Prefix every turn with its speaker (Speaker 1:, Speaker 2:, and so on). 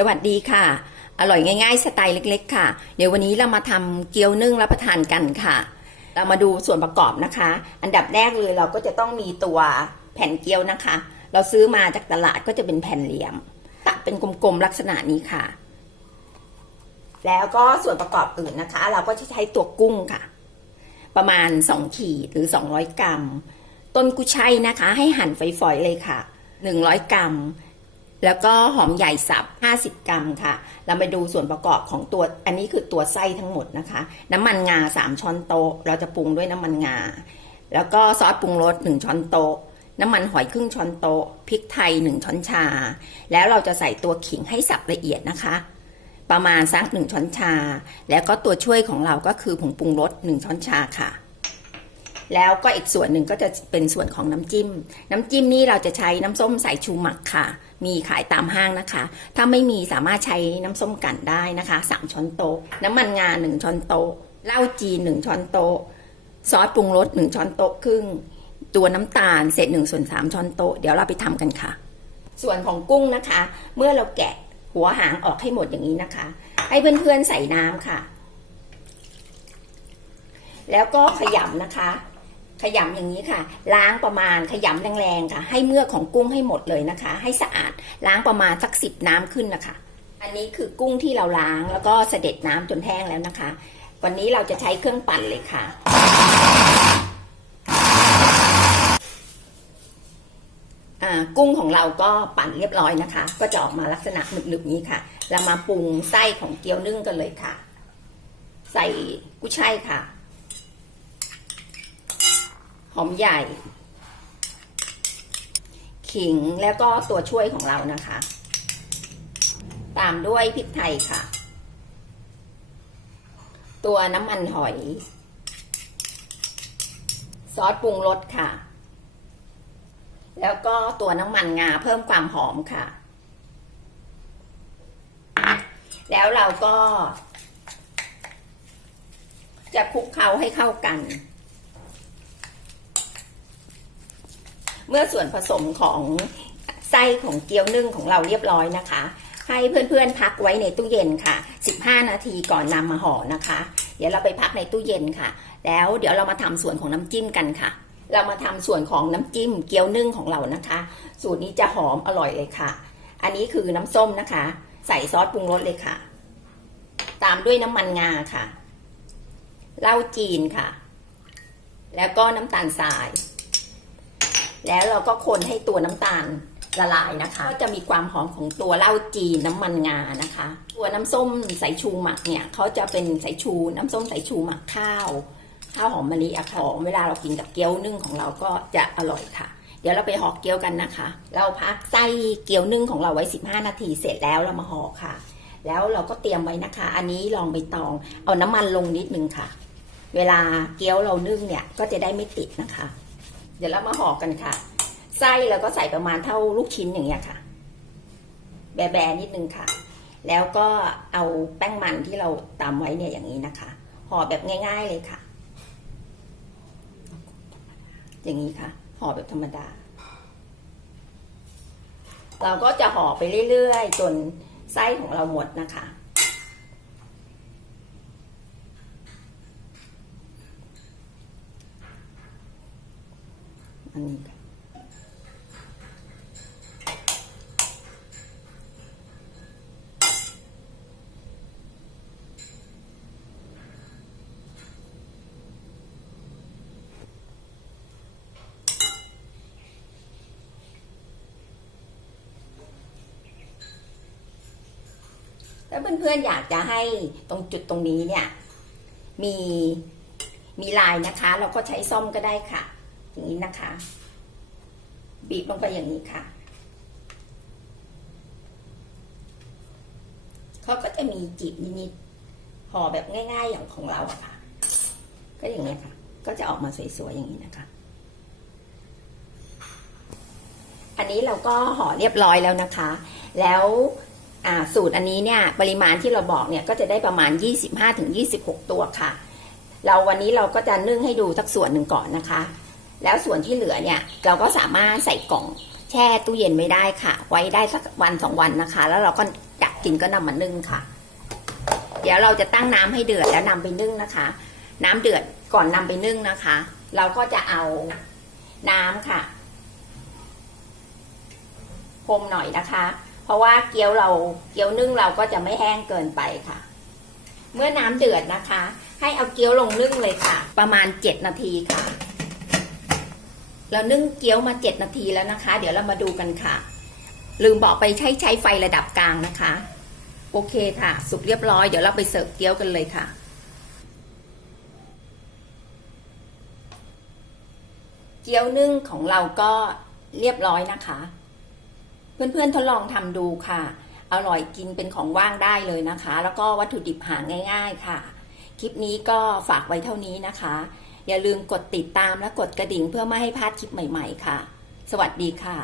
Speaker 1: สวัสดีค่ะ อร่อยง่ายๆ สไตล์เล็ก ๆ ค่ะ เดี๋ยววันนี้เรามาทำเกี๊ยวนึ่งรับประทานกันค่ะ เรามาดูส่วนประกอบนะคะ อันดับแรกเลยเราก็จะต้องมีตัวแผ่นเกี๊ยวนะคะ เราซื้อมาจากตลาดก็จะเป็นแผ่นเหลี่ยมตัดเป็นกลมๆลักษณะนี้ค่ะ แล้วก็ส่วนประกอบอื่นนะคะ เราก็จะใช้ตัวกุ้งค่ะ ประมาณ 2 ขีดหรือ 200 กรัม ต้นกุยช่ายนะคะ ให้หั่นฝอยๆเลยค่ะ 100 กรัม แล้วก็หอมใหญ่สับ 50 กรัมค่ะ เรามาดูส่วนประกอบของตัว อันนี้คือตัวไส้ทั้งหมดนะคะ น้ำมันงา 3 ช้อนโต๊ะ เราจะปรุงด้วยน้ำมันงา แล้วก็ซอสปรุงรส 1 ช้อนโต๊ะ น้ำมันหอยครึ่งช้อนโต๊ะ พริกไทย 1 ช้อนชา แล้วเราจะใส่ตัวขิงให้สับละเอียดนะคะ ประมาณสักหนึ่งช้อนชา แล้วก็ตัวช่วยของเราก็คือผงปรุงรส 1 ช้อนชาค่ะ แล้วก็อีกส่วนหนึ่งก็จะเป็นส่วนของน้ำจิ้ม น้ำจิ้มนี่เราจะใช้น้ำส้มสายชูหมักค่ะ มีขายตามห้างนะคะ ถ้าไม่มีสามารถใช้น้ำส้มกันได้นะคะ3ช้อนโต๊ะ น้ำมันงา1ช้อนโต๊ะเหล้าจีน1ช้อนโต๊ะ ซอสปรุงรส1ช้อนโต๊ะครึ่ง ตัวน้ำตาลเศษ1ส่วน3ช้อนโต๊ะ เดี๋ยวเราไปทำกันค่ะ ส่วนของกุ้งนะคะ เมื่อเราแกะหัวหางออกให้หมดอย่างนี้นะคะ ให้เพื่อนๆใส่น้ำค่ะ แล้วก็ขยำนะคะ ขยำอย่างนี้ค่ะ ล้างประมาณขยำแรงๆค่ะ ให้เมือกของกุ้งให้หมดเลยนะคะ ให้สะอาดล้างประมาณสักสิบน้ำขึ้นนะคะ อันนี้คือกุ้งที่เราล้างแล้วก็เสด็จน้ำจนแห้งแล้วนะคะ วันนี้เราจะใช้เครื่องปั่นเลยค่ะ กุ้งของเราก็ปั่นเรียบร้อยนะคะ ก็จะออกมาลักษณะหนึบๆนี้ค่ะ เรามาปรุงไส้ของเกี๊ยวนึ่งกันเลยค่ะ ใส่กุ้ยช่ายค่ะ อมใหญ่ ขิงแล้วก็ตัวช่วยของเรานะคะ ตามด้วยพริกไทยค่ะ ตัวน้ำมันหอย ซอสปรุงรสค่ะ แล้วก็ตัวน้ำมันงาเพิ่มความหอมค่ะ แล้วเราก็จะคลุกเคล้าให้เข้ากัน เมื่อส่วนผสมของไส้ของเกี๊ยวนึ่งของเราเรียบร้อยนะคะ ให้เพื่อนๆพักไว้ในตู้เย็นค่ะ 15 นาทีก่อนนำมาห่อนะคะ เดี๋ยวเราไปพักในตู้เย็นค่ะ แล้วเดี๋ยวเรามาทำส่วนของน้ำจิ้มกันค่ะ เรามาทำส่วนของน้ำจิ้มเกี๊ยวนึ่งของเรานะคะ สูตรนี้จะหอมอร่อยเลยค่ะ อันนี้คือน้ำส้มนะคะ ใส่ซอสปรุงรสเลยค่ะ ตามด้วยน้ำมันงาค่ะเหล้าจีนค่ะ แล้วก็น้ำตาลทราย แล้วเราก็คนให้ตัวน้ำตาลละลายนะคะ ก็จะมีความหอมของตัวเหล้าจีนน้ำมันงานะคะ ตัวน้ำส้มสายชูหมักเนี่ยเขาจะเป็นสายชูน้ำส้มสายชูหมักข้าวข้าวหอมมะลิอะค่ะหอมเวลาเรากินกับเกี๊ยวนึ่งของเราก็จะอร่อยค่ะ เดี๋ยวเราไปห่อเกี๊ยวกันนะคะ เราพักไส้เกี๊ยวนึ่งของเราไว้ 15 นาทีเสร็จแล้วเรามาห่อค่ะ แล้วเราก็เตรียมไว้นะคะ อันนี้ลองใบตองเอาน้ำมันลงนิดนึงค่ะ เวลาเกี๊ยวเรานึ่งเนี่ยก็จะได้ไม่ติดนะคะ เดี๋ยวเรามาห่อกันค่ะ ไส้เราก็ใส่ประมาณเท่าลูกชิ้นอย่างเงี้ยค่ะ แบๆนิดนึงค่ะ แล้วก็เอาแป้งมันที่เราตำไว้เนี่ยอย่างนี้นะคะ ห่อแบบง่าย ๆเลยค่ะ อย่างนี้ค่ะ ห่อแบบธรรมดา เราก็จะห่อไปเรื่อยๆ จนไส้ของเราหมดนะคะ อันนี้แล้วเพื่อนๆอยากจะให้ตรงจุดตรงนี้เนี่ย มีมีลายนะคะ เราก็ใช้ซ่อมก็ได้ค่ะ อย่างนี้นะคะ บีบลงไปอย่างนี้ค่ะ เขาก็จะมีจีบนิดๆห่อแบบง่าย ๆอย่างของเราอะค่ะ ก็อย่างนี้ค่ะ ก็จะออกมาสวยๆอย่างนี้นะคะ อันนี้เราก็ห่อเรียบร้อยแล้วนะคะ แล้วสูตรอันนี้เนี่ยปริมาณที่เราบอกเนี่ยก็จะได้ประมาณ 25-26 ตัวค่ะ เราวันนี้เราก็จะนึ่งให้ดูสักส่วนหนึ่งก่อนนะคะ แล้วส่วนที่เหลือเนี่ยเราก็สามารถใส่กล่องแช่ตู้เย็นไม่ได้ค่ะ ไว้ได้สักวันสองวันนะคะ แล้วเราก็ดักกินก็นำมานึ่งค่ะ เดี๋ยวเราจะตั้งน้ำให้เดือดแล้วนำไปนึ่งนะคะ น้ำเดือดก่อนนำไปนึ่งนะคะ เราก็จะเอาน้ำค่ะพรมหน่อยนะคะ เพราะว่าเกี๊ยวเราเกี๊ยวนึ่งเราก็จะไม่แห้งเกินไปค่ะ เมื่อน้ำเดือดนะคะ ให้เอาเกี๊ยวลงนึ่งเลยค่ะ ประมาณเจ็ดนาทีค่ะ เรานึ่งเกี๊ยวมาเจ็ดนาทีแล้วนะคะ เดี๋ยวเรามาดูกันค่ะ ลืมบอกไปใช้ใช้ไฟระดับกลางนะคะ โอเคค่ะ สุกเรียบร้อย เดี๋ยวเราไปเสิร์ฟเกี๊ยวกันเลยค่ะเกี๊ยวนึ่งของเราก็เรียบร้อยนะคะ เพื่อนๆทดลองทำดูค่ะ อร่อยกินเป็นของว่างได้เลยนะคะ แล้วก็วัตถุดิบหาง่าย ๆ ค่ะ คลิปนี้ก็ฝากไว้เท่านี้นะคะ อย่าลืมกดติดตามและกดกระดิ่งเพื่อไม่ให้พลาดคลิปใหม่ ๆ ค่ะ สวัสดีค่ะ